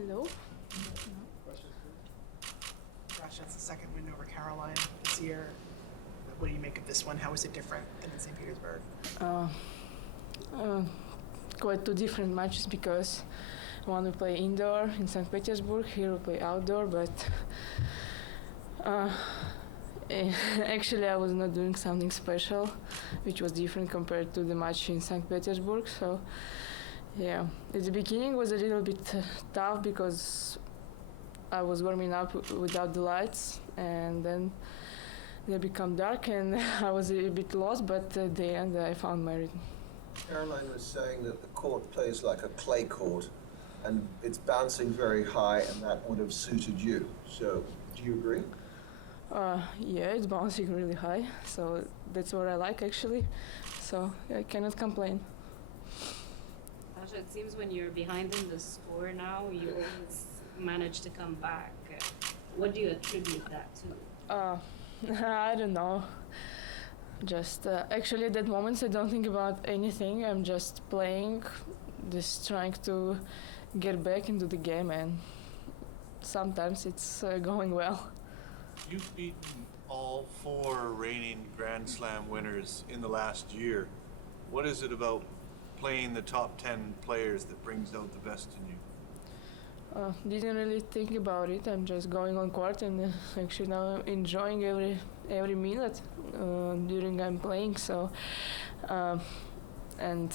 Hello. Josh, that's the second win over Caroline this year. What do you make of this one? How is it different than in St. Petersburg? Quite two different matches because one we play indoor in St. Petersburg, here we play outdoor, but actually I was not doing something special, which was different compared to the match in St. Petersburg. So yeah, at the beginning was a little bit tough because I was warming up without the lights, and then they become dark and I was a bit lost, but at the end I found my rhythm. Caroline was saying that the court plays like a clay court and it's bouncing very high, and that would have suited you. So, do you agree? Yeah, it's bouncing really high, so that's what I like actually. So I cannot complain. Sasha, it seems when you're behind in the score now, you always manage to come back. What do you attribute that to? I don't know. Just actually at that moment I don't think about anything. I'm just playing, just trying to get back into the game, and sometimes it's going well. You've beaten all 4 reigning Grand Slam winners in the last year. What is it about playing the top 10 players that brings out the best in you? Didn't really think about it. I'm just going on court and actually now I'm enjoying every minute during I'm playing. So and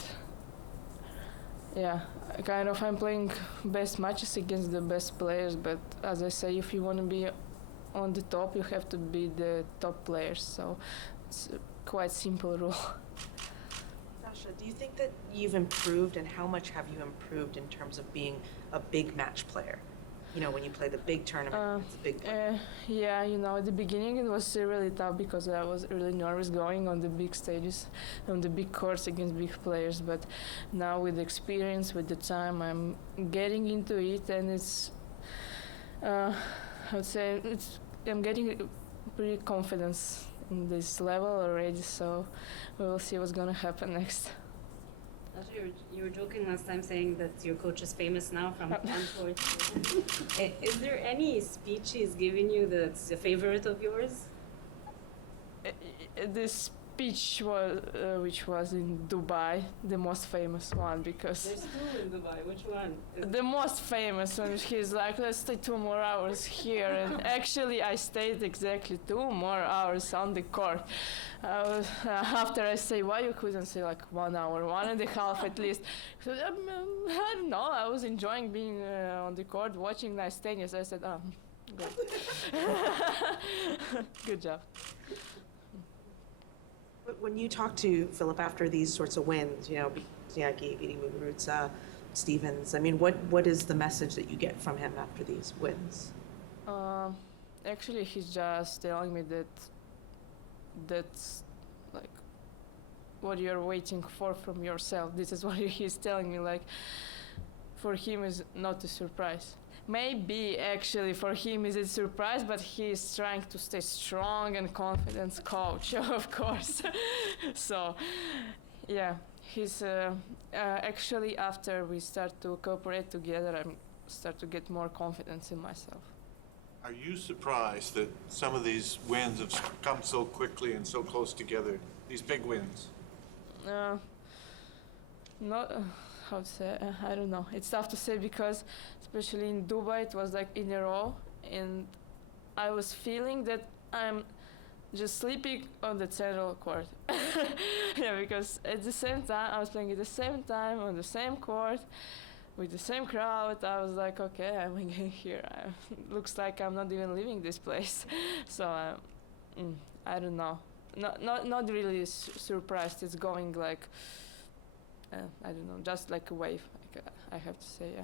yeah, kind of I'm playing best matches against the best players. But as I say, if you want to be on the top, you have to be the top players. So it's a quite simple rule. Sasha, do you think that you've improved, and how much have you improved in terms of being a big match player? You know, when you play the big tournament, it's a big play. Yeah, at the beginning it was really tough because I was really nervous going on the big stages, on the big courts against big players. But now with the experience, with the time, I'm getting into it, and it's, I would say, I'm getting pretty confidence in this level already. So we will see what's gonna happen next. You were joking last time saying that your coach is famous now from Antwerp. Is there any speech he's given you that's a favorite of yours? This speech was, which was in Dubai, the most famous one, because There's 2 in Dubai. Which one? the most famous one, he's like, let's stay 2 more hours here, and actually I stayed exactly 2 more hours on the court. After I say, why you couldn't say like 1 hour, 1.5 at least? So, I don't know, I was enjoying being on the court, watching nice tennis. I said, good. Good job. But when you talk to Philip after these sorts of wins, Ziaki beating Muguruza, Stevens, I mean, what is the message that you get from him after these wins? Actually, he's just telling me that's like what you're waiting for from yourself. This is what he's telling me. Like, for him is not a surprise. Maybe actually for him is a surprise, but he's trying to stay strong and confident coach, of course. So, yeah, he's actually after we start to cooperate together, I start to get more confidence in myself. Are you surprised that some of these wins have come so quickly and so close together, these big wins? Not, how to say, I don't know. It's tough to say because especially in Dubai it was like in a row, and I was feeling that I'm just sleeping on the central court. Yeah, because at the same time, I was playing at the same time on the same court with the same crowd. I was like, okay, I'm again here. Looks like I'm not even leaving this place. So I don't know. Not really surprised. It's going like, I don't know, just like a wave, I have to say, yeah.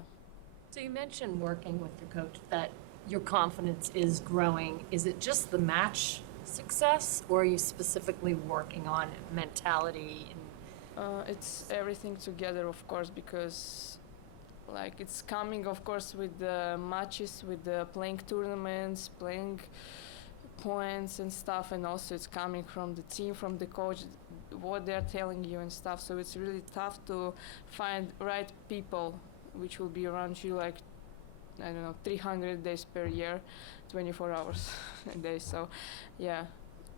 So you mentioned working with your coach that your confidence is growing. Is it just the match success, or are you specifically working on mentality? It's everything together, of course, because like it's coming, of course, with the matches, with the playing tournaments, playing points and stuff, and also it's coming from the team, from the coach, what they're telling you and stuff. So it's really tough to find right people which will be around you, like I don't know, 300 days per year, 24 hours a day. So, yeah,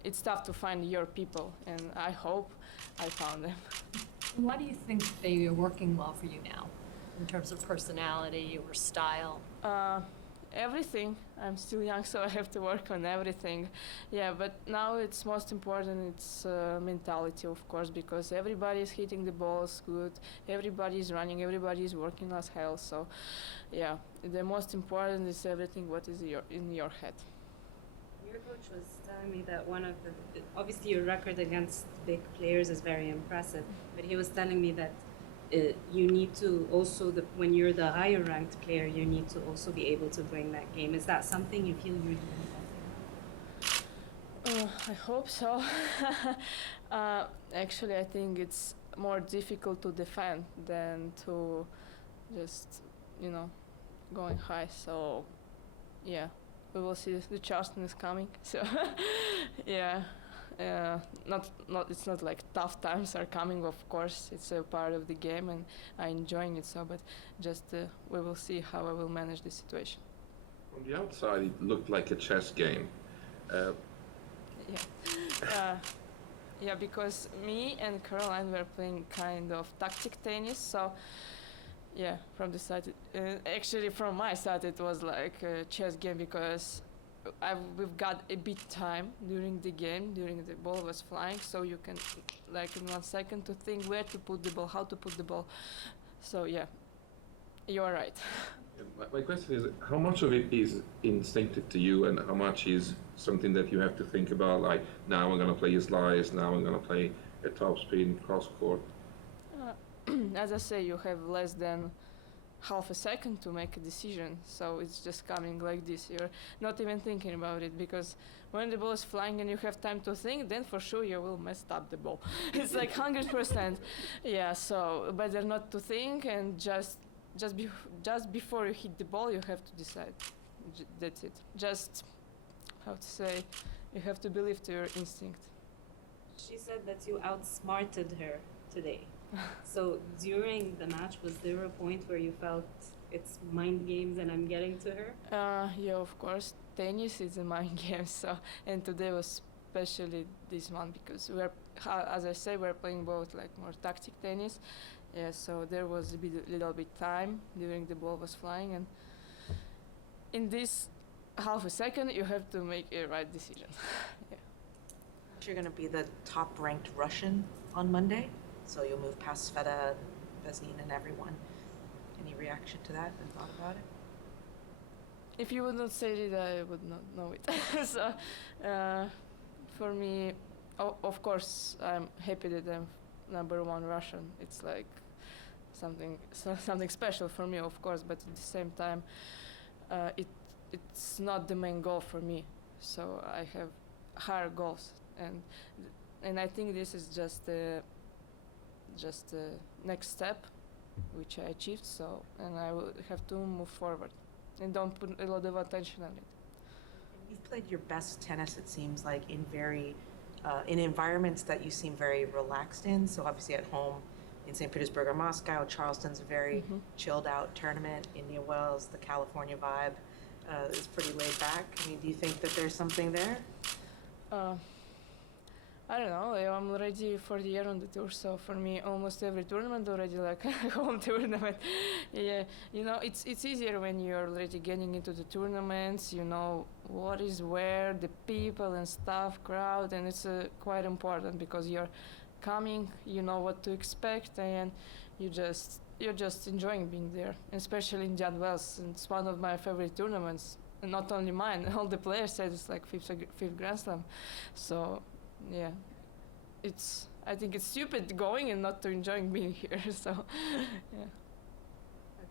it's tough to find your people, and I hope I found them. Why do you think they are working well for you now, in terms of personality or style? Everything. I'm still young, so I have to work on everything. Yeah, but now it's most important. It's mentality, of course, because everybody is hitting the balls good. Everybody is running. Everybody is working as hell. So, yeah, the most important is everything what is in your head. Your coach was telling me that one of the obviously your record against big players is very impressive, but he was telling me that you need to also when you're the higher ranked player, you need to also be able to bring that game. Is that something you feel you're doing better? I hope so. Actually, I think it's more difficult to defend than to just, going high. So, yeah, we will see. The Charleston is coming. So, yeah. Not it's not like tough times are coming, of course. It's a part of the game and I'm enjoying it, so but just we will see how I will manage the situation. From the outside, it looked like a chess game. Yeah, because me and Caroline were playing kind of tactic tennis, so yeah, from the side, actually from my side it was like a chess game because we've got a bit time during the game, during the ball was flying, so you can, like in 1 second, to think where to put the ball, how to put the ball. So yeah, you're right. My question is, how much of it is instinctive to you, and how much is something that you have to think about, like, now I'm going to play a slice, now I'm going to play a top spin, cross court? As I say, you have less than half a second to make a decision, so it's just coming like this. You're not even thinking about it, because when the ball is flying and you have time to think, then for sure you will mess up the ball. It's like 100%. Yeah, so better not to think, and just before you hit the ball, you have to decide. That's it. Just, how to say, you have to believe to your instinct. She said that you outsmarted her today. So during the match, was there a point where you felt it's mind games and I'm getting to her? Yeah, of course. Tennis is a mind game, so, and today was especially this one because as I say, we're playing both like more tactic tennis. Yeah, so there was a little bit time during the ball was flying, and in this half a second you have to make a right decision. Yeah. You're going to be the top-ranked Russian on Monday, so you'll move past Sveta, Vesnine, and everyone. Any reaction to that and thought about it? If you would not say it, I would not know it. So, for me, of course, I'm happy that I'm #1 Russian. It's like something special for me, of course. But at the same time, it's not the main goal for me. So I have higher goals, and I think this is just the next step, which I achieved. So, and I will have to move forward, and don't put a lot of attention on it. You've played your best tennis, it seems like, in environments that you seem very relaxed in. So obviously at home in St. Petersburg or Moscow, Charleston's a very chilled out tournament. Indian Wells, the California vibe is pretty laid back. I mean, do you think that there's something there? I don't know. I'm ready for the year on the tour, so for me, almost every tournament already like a home tournament. Yeah, it's easier when you're already getting into the tournaments. You know what is where, the people and stuff, crowd, and it's quite important because you're coming. You know what to expect, and you're just enjoying being there. Especially in Indian Wells, it's one of my favorite tournaments. And not only mine, all the players said it's like fifth Grand Slam. So. Yeah, I think it's stupid going and not to enjoying being here. So, yeah.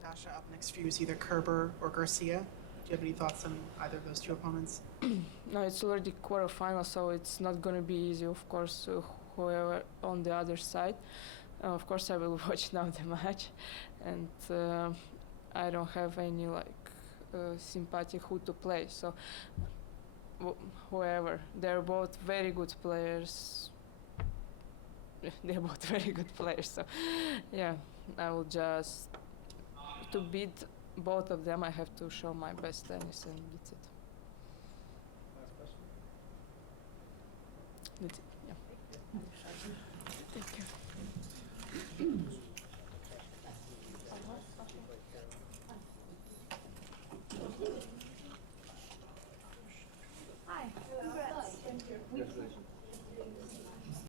Dasha, up next for you is either Kerber or Garcia. Do you have any thoughts on either of those two opponents? No, it's already quarterfinal, so it's not going to be easy, of course, whoever on the other side. Of course, I will watch now the match, and I don't have any sympathy who to play. So. Whoever, they're both very good players. They're both very good players. So, yeah, I will just to beat both of them I have to show my best tennis, and that's it. Last question. That's it.